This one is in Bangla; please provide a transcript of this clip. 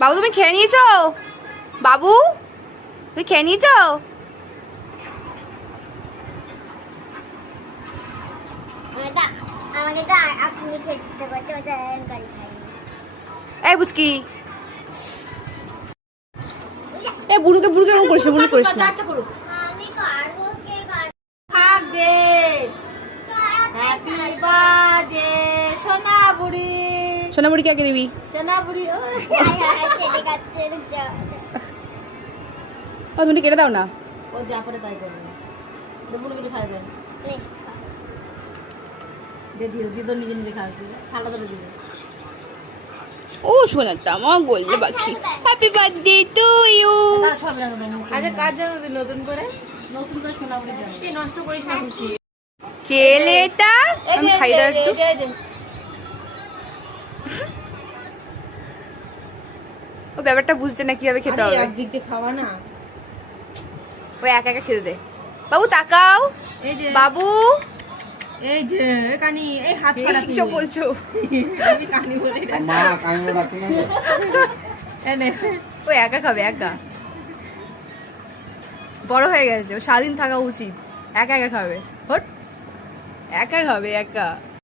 বাবু তুমি খেয়ে নিয়েছো? বাবু তুমি খেয়ে নিয়েছো? এই বুঝকি বুড়ুকে বুড়ুকে এরকম করিস না, বুড়ু করিস না। সোনা বুড়ি কাকে দিবি? তুমি কেটে দাও না। ও সোনাটা আমার গোল্লা পাখি, হ্যাপি বার্থডে টু ইউ। আচ্ছা কাজ জানো নতুন করে সোনা বুড়ি নষ্ট করিস না খুশি। কেলে এটা আমি খাই দাও একটু। ও ব্যাপারটা বুঝছে না কিভাবে খেতে হবে। একদিক দিয়ে খাওয়া না, ও একা একা খেতে দে। বাবু তাকাও, এই যে বাবু এই যে কানি, এই হাত ছাড়া কি সব বলছো? আমি কানি বলে মা কানি রাখতে না। এনে ও একা খাবে, একা বড় হয়ে গেছে, ও স্বাধীন থাকা উচিত। একা একা খাবে, হট একা খাবে একা।